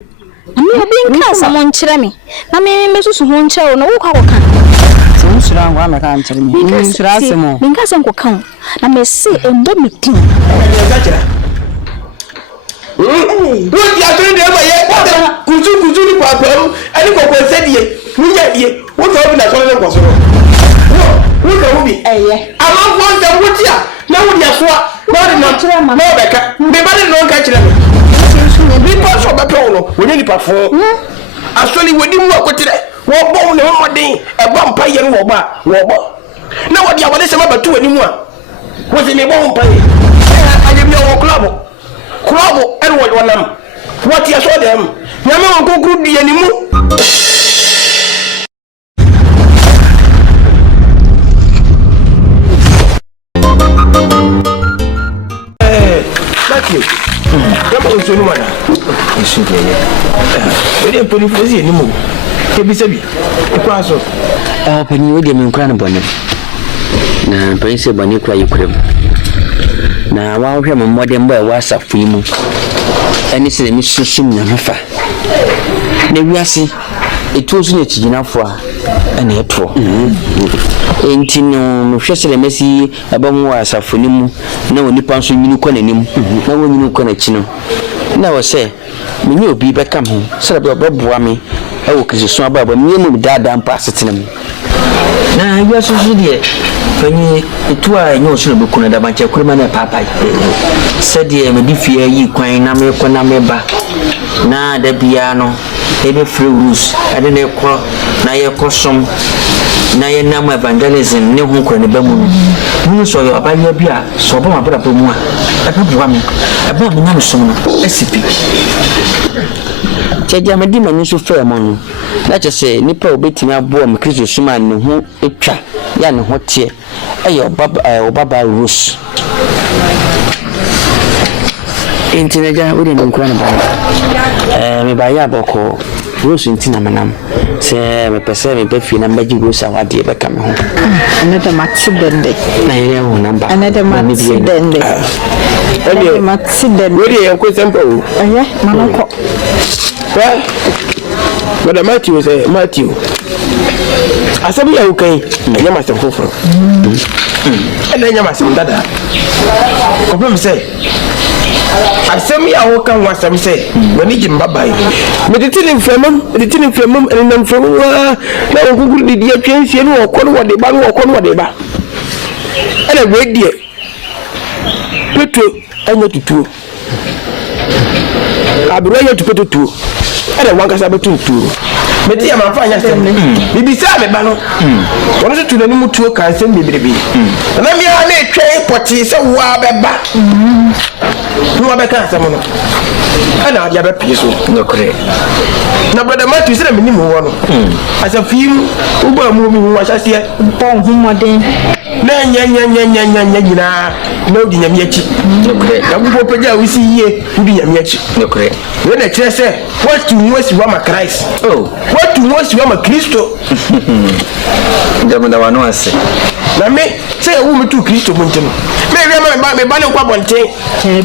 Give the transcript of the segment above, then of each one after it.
Me being class among Chirami. I mean, Mrs. Honcho, no Coca. Should I want my country? Should I say more? Because Uncle Count, I may say a baby tea. What you are doing there? Could you papa? And you go said ye, what happened at all was wrong? Who can be? I don't want them with you. Now we are for not enough. No, Becca, the body don't catch them. We pass for the polo, we need to perform. Actually, we didn't work with it. What bone one day, a vampire and wobba. Now what you want to say about two anymore? Was in a bone pay. I give you a club. Club and what one am. What you saw them? Yama go good the anymore. Thank you. Come on, soon, man. You should be here. We didn't put it for you anymore. Kebisabi, the pass of Penny with him in Cranabonnet. Now, Prince Bonicra, you crib. Now, while him and modern boy was a film, and it's a Miss Sumna Hafa. The Yassi, it was not enough for an april. Ain't no Fessel Messi, a bomb was a funim, no Nippons in Nuconim, no one you connection. Now, say, me knew be back come home, said Bob Wammy. Oh, because you saw Bob, me dad and pass it to him. Now, you are so dear. Penny, it was no sooner become a bunch of criminal papa. Said the Medifia, you quine, Nameba. Na the piano, every free rules, I didn't call, na your custom, na your number evangelism, no one can be moved. You saw your abaya beer, so I put up a more. I don't want me, about the name soon, SCP. Chaja Medina news of Fairmon. Let's just say, Nippo beating up bomb, Christmas Suman, who it tra, yan hot here. Ayo, Baba Roos. In Tinaja, we didn't inquire about me by Yaboko, Roos in Tinamanam. Say, me perceive me beefy and magic goes our dear become home. Another Maxidende. I number. Another Maxidende. Another Maxidende. Where do you go? Simple. Yeah, Mamma. But Matthew say, Matthew. I said, we are okay. I am myself over. And then you must say, Dada. Come say. I said, me, I walk on what some say. When you jump by, meditating from them, and then from now, who did you change? You know, what they ban or what they ban. And a great deal. Put and not to two. I'll be ready to put it two. And I want us about two. But I am a fine assembly. He beside me, Bano. What is it to the new two can send me, baby? And I'm here, I may train potty, so why back. No, I can't summon. And I'll have a piece of no credit. Now, brother Matthew said a minimum one. As a few who were moving, was I see a bomb whom I did. No, the Yamiachi. No credit. Now, we see here, who be Yamiachi. No credit. When the chair said, what to most you are my Christ? Oh, what to most you are my Christo? The one was now, me say a woman to Christo Muntin. Maybe I'm about me banner one thing.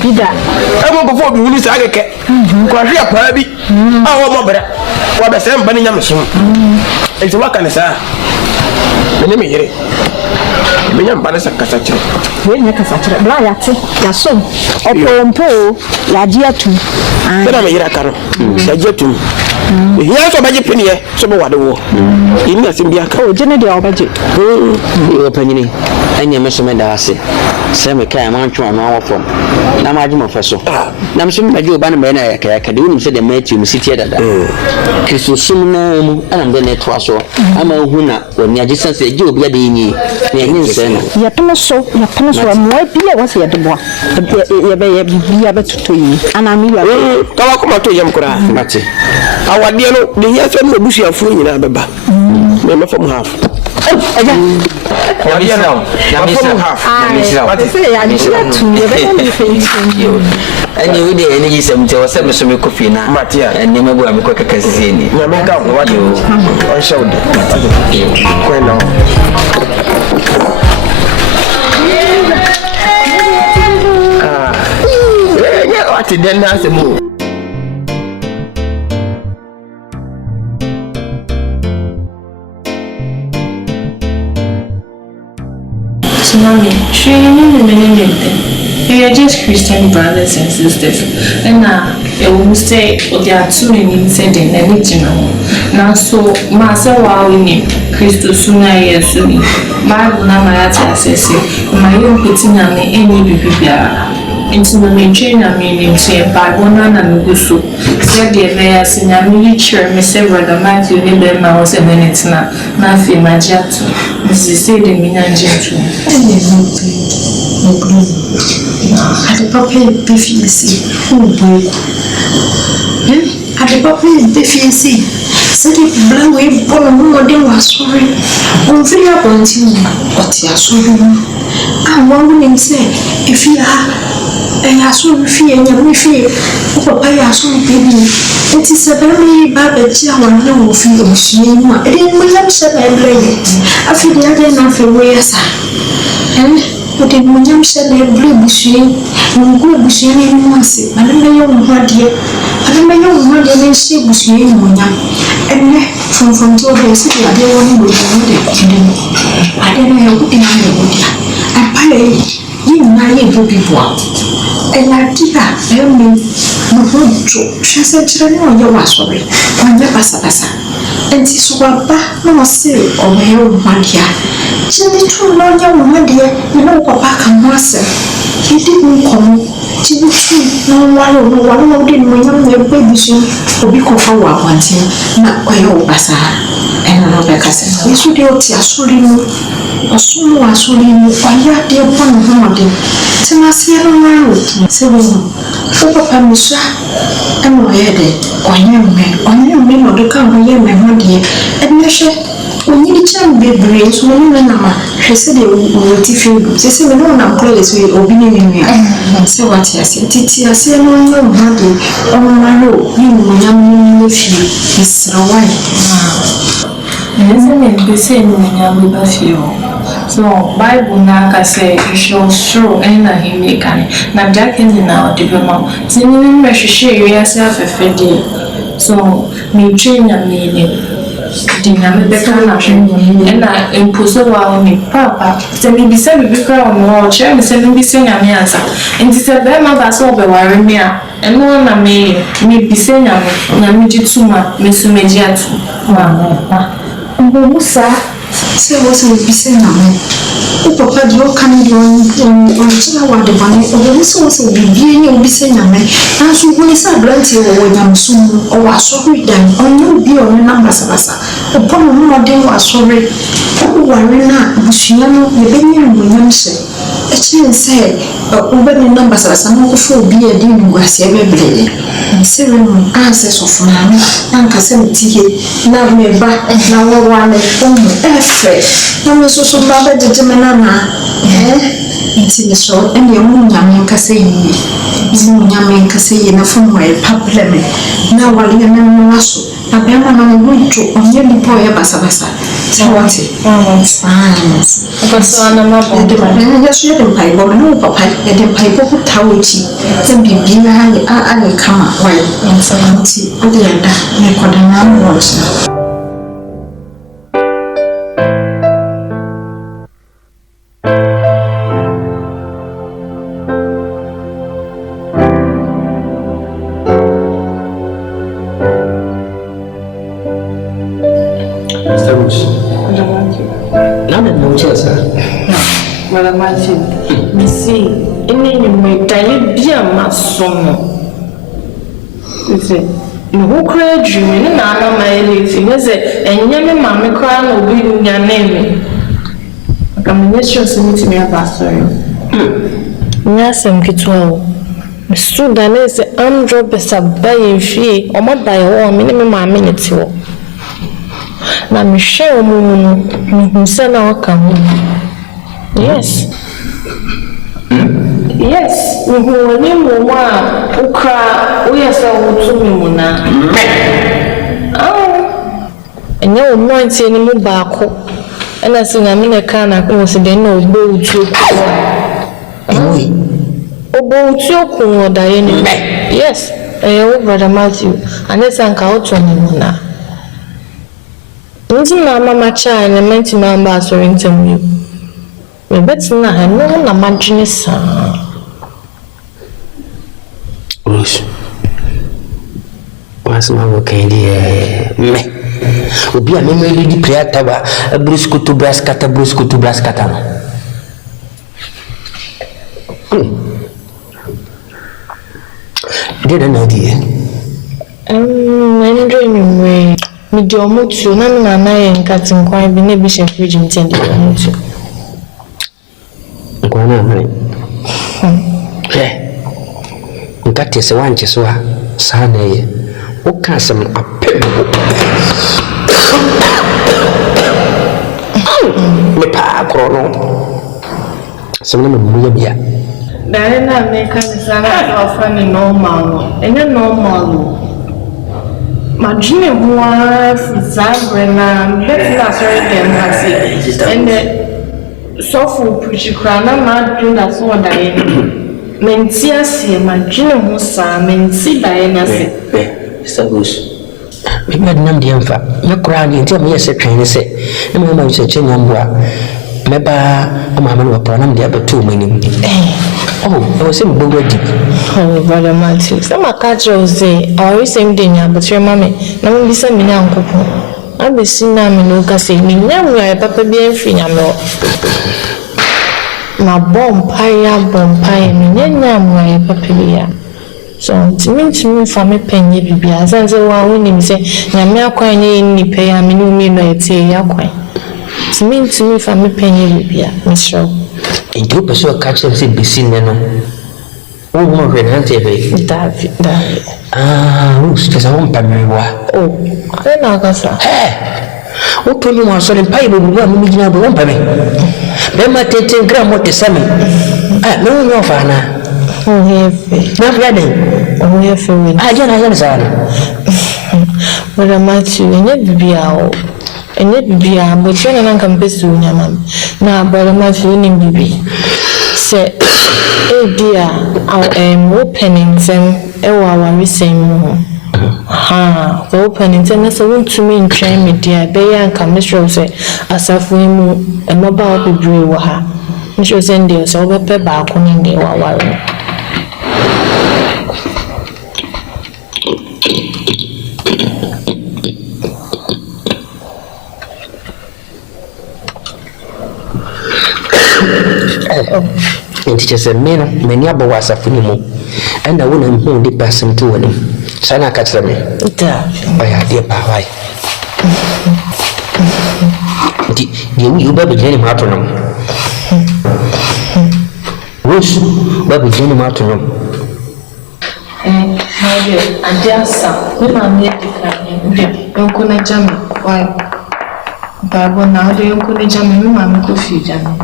Be that. I won't go for the Willis Agate. Quadria Pabi. I want more. What I said, Bunny Yamson. It's a work on the side. The name here. William Banasa Casacha. When you can such a blight, your son, or Pompo, La Giatu. Then I'm a Yakaro. Sajetum. Here's a budget penny, so what the war. In the Symbia, Jenny or budget. Opening, and your measurement, I say. Semi can want to an hour from Namadimo Faso. Namsum Maju Banana, I can do say the mate you sit here that Christus Sumno, and I'm the net was so. I'm a Huna when your distance a Jew bloody. Your pencil, might be a was here the boy. Be able to you. And I'm here. Come to Yamkura, Matty. Our dear, the years of the bush are free in Ababa. Never from half. I knew the energy some to some coffee now, Matia, and never will be quick as any. What you showed. What did then has a move? tsunami. We are just Christian brothers and sisters. And we say, there are too many said in any now, so, Master, while we need Christus sooner, yes, soon. Bible, now my says, my own putting on any bibia. Into the train, I mean, say, by one and go so. Said the mayor, sing a miniature, Miss Brother Matthew, neighbor mouse, and then it's not nothing, my jet. Mrs. said the Minajan. At the puppy deficiency, who broke? At the puppy deficiency, said it blow away, born more than was sorry. On 3 upon 2, but you are sorry. And one woman said, if you are. I saw fear and your fear. Papa, I saw baby. It is a very bad child. No fear. She didn't have said I blame it. I feel the other enough away as and what did William said I blame machine? No good machine anymore. I don't know what dear. I don't know what they say machine. And from Toby City, I don't want to do I don't know what I pay. You marry people. And I did that, I mean, no good. She said, "No, you are sorry. On your passabasa." And this was back, no say, or my own one here. She did too long, young dear. You know, Papa can answer. He didn't come. She did true. No one didn't when young baby soon to be conformed once in not by your bassa. And another cousin. We should do it as soon or soon as soon or yet dear one of them. Tenacity around. Seven. Papa, Miss, and my head, or young men, or the come here, my dear, and measure. When you can be brave, when you know, she said, "What if you do?" She said, "We don't have clothes, we obey me." And say what I said, Titi, I say, "No, no, honey, oh, my lord, you know, young nephew is a wife." Isn't it the same when you with you? So, Bible now say, you shall show any he make any. Now, Jack is in our diploma. Singing, you share yourself a fair day. So, me train your meaning. Dinner better and I impose a while me papa. Send me be said we crown or chair, send me saying a answer. And it's a bear mother so be worrying me. And one I may be saying I'm Mijitsuma, Miss Mediatu. Musa, say what will be saying. Oh, Papa, you can do on Chihuahua the bunny, or this also be being saying, as you will say, Blanty or William soon, or was sorry then, or you be on the numbers of us. Upon a more day was sorry. Oh, Warina, Bushiano, the Benjamin William said. A child said, over the numbers of some of the be a deal was every day. And several answers of man, Uncle Senti, now me back and now one at home, effort. No, so rather the Gemanana, it's in the short, and your moon yamin cassay, Yamin cassay in a form where public. Now, while you know, a Bama went to only boy Basabasa. So what's it? But so I'm just letting my boy know, Papa, let him pay for Tawichi, then be behind the come up while and so on. See, what the other, make what I'm watching. who cried you in my life? And young mamma cried or be in your name. I'm not sure to me about sorry. Yes, I'm getting Mr. Danes, I'm dropped a bay fee or not by a minimum minute. Now, Michelle Moon, who sent our come. Yes. Yes, we will name one who cry. We are so to me now. Oh, and you won't see any more back. And I sing a minute can I consider no boat to oh, boat to Diane. Yes, I brother Matthew, and let's anchor out to me now. Don't you, Mamma, child, and meant to my ambassador into you. betina ha no na madwene sa Rose Pasma wo kan die me obi a me me di priata ba bruskutu braskata no Did I die Andre nyumwe mi di omutu na mi na ye nkati nkwan bi na bi she fridge mi tende omutu nkwan na mai nkati se wanche so a sa na ye o ka sam apem me pa krono sam na mu ya bia dare na me ka ni sana ofa ni normal no enya normal no madwene ho a fizabre na betina sorry dem na se and so for preach krana madwene da so dare menti asie madwene ho sa menti dare na se sabus maybe adnam de mfa ya kura ni ntia me se twen se na me ma se chenya mboa meba amama no pa nam de abeto manim I was in Bogo deep. Oh, brother Matthew. Some are catchers say, I always same thing, but your mammy, no be some me uncle. I be seen now, me no can say, me never wear papa be a free. My bomb pie, me never wear papa be. So, to me, for me, penny be as I say, well, when you say, Yamia coin in pay, I mean, me no, it's a yaquine. To me, for me, penny be Miss Show. In two person catch them say be seen no. Oh, more renante David. Who's just a home pamela? Oh, I know that's what told you was so pie will one million of one pammy. Then my 10 gram what the salmon. No, no, Fana. Oh, heavy. Not ready. Oh, heavy. I don't know. But I'm at you, and it be out. And it be a but you're not compared your mum. Now, but I'm not feeling baby. Say, dear, our opening them, our recent. Ha, the opening them as a room to me in train me, dear, Bay and come, Mr. Say, as a fool, and mobile be brew her. Mr. Zendio, so over per balcony in the warren. Teacher said, "Men, many other was a funny and I wouldn't hold the person to him." Sana catch me. By dear Pawai. You baby Jenny Martinum. Rose, baby Jenny Martinum. My dear, and dear son, when I made the don't go to jam. Why? Bible now, they don't go to jam. Mamma go feed jam.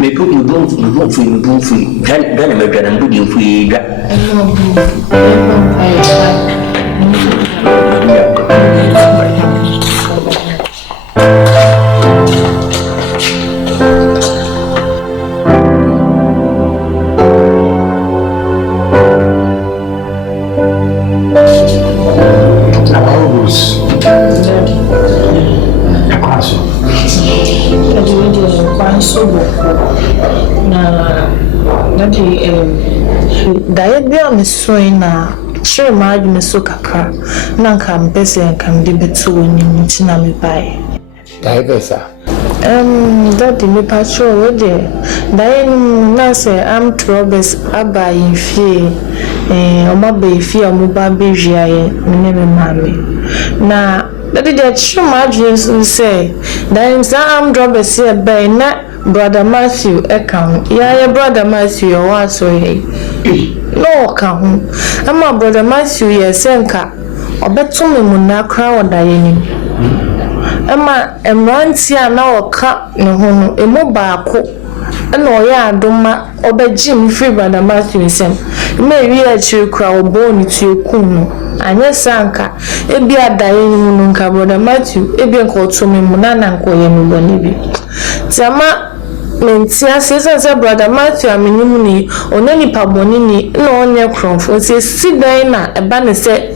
Me put you boom free. Granny, my grand and booty free. Diagram so na sure margin so kakra na nka mpese nka mde beto woni ntina me bai Diagresa that me patrol we dey dayen na say am trobes aba infie oma ba ifie omo ba behwia ye me me mame na that dey sure margin so say dayen am trobes e bai na Brother Matthew Ekam. Yeah, Brother Matthew, you are so hey. No, come. I'm Brother Matthew, yes, Senka. Or bet to me, Muna crowd dying. Emma, Emrantia now a cup, no hono, a mobile. And no, yeah, Doma, or bet Jim free Brother Matthew sent. May we let you crowd bone to your kuno. And yes, Sanka, it be a dying Munka, Brother Matthew, it be a call to me, Munana, and call you Bonibi. Sama. Mentia says Brother Matthew Aminimuni or Nanny Pabonini, no on crumb for say, sit there na a banner set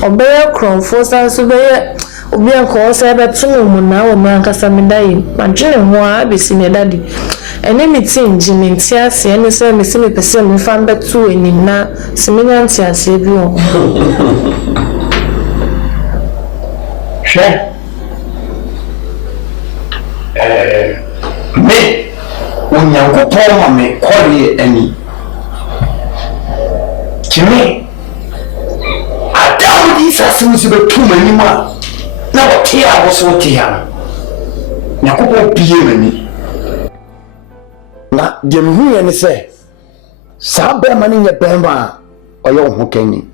or bear crumb for San Subaya obi anko say beto mu na wo me ankasa me dai madwene ho a besi ne dadi ene meeting jimenti ase ene say me se me pese me fa beto enim na se me nyanti ase bi o me onyankopɔn ma me kɔre ani kimi adamu di sase si betu mani ma na wote a wo so te ha nyakopɔn pie mani na de me hu ye ne sɛ saa ba ma ne nye bɛma ɔyɛ wo ho kani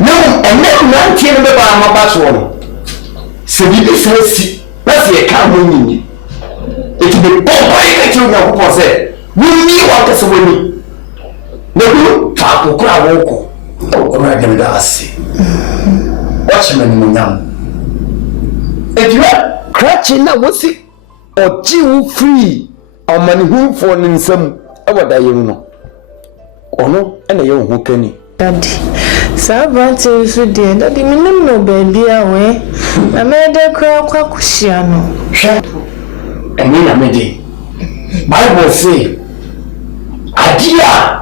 na ene na ntie ne ba ma ba so no se bi be sasi na se ka mo nyinyi eti be bomba e ka na ko se wumi wa ka se woni na ku fa ko kura wo ko ko na dem da ase watch me ni nyam eti wa krachi na wosi oji wu free amani hu for ni nsam e wada yem no ono ena ye ho kani daddy Sabante so dear daddy minim no baby awe na me de kra kwa kushia no eni na me de Bible say adia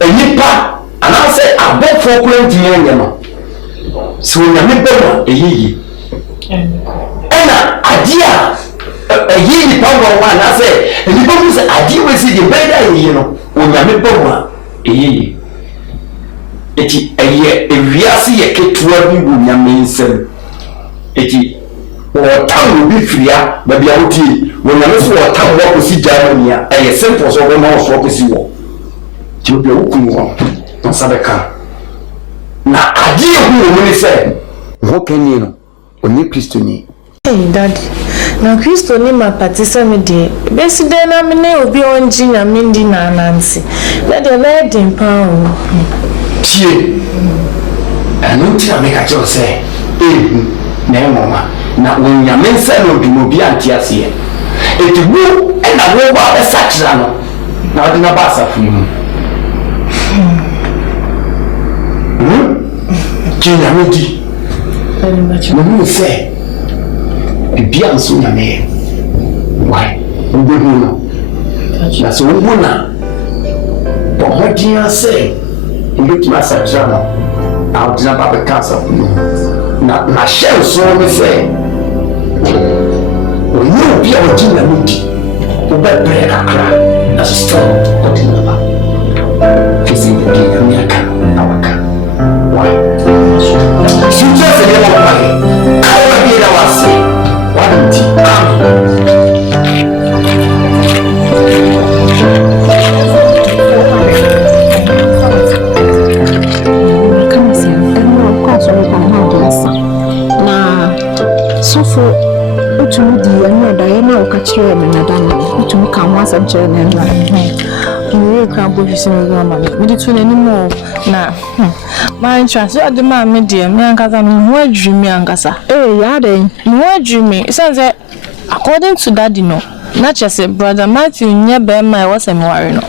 enipa ana say abofo kwenti yenye no so na me bema eyiyi ena adia eyiyi pawo wa na say enipa mu say adia we see the better eyiyi no onyame bema eyiyi eti eye ewiase ye ketua bi wo nyame nsem eti o tam bi fria ba bia wuti wo nyame so o tam wo ko si Germany a eye simple so wo na so ko si wo ti obi wo kun wo no sadaka na ade hu wo ni se wo kani no oni Kristoni daddy na Kristoni ma patisa me de besi de na me ne obi onji nyame ndi na anansi na de na dem pa o tie anu ti na me ka cho se na mama na wonyame nsa no bi mo bi anti ase eti wo na wo ba be sakira no na odi na ba safu mu kina mudi no mu se bi anso na me why wo no na so wo na bo hodia se ndu ma sakira no na odi na ba be kasa fu na share so me say o you be a jina mudi o be break akra na strong odi na ba fisi ndi na aka awaka why she just a little boy I be that was say what did sofo utumi di anu da ye na okachire me na dan utumi ka ho asam chere na nwa we can go visit me mama me di tun ani mo na my chance ade ma me de me ankasa me ho adwumi ankasa ya den me ho adwumi sense according to daddy no na chese brother Matthew nye be ma e was me ware no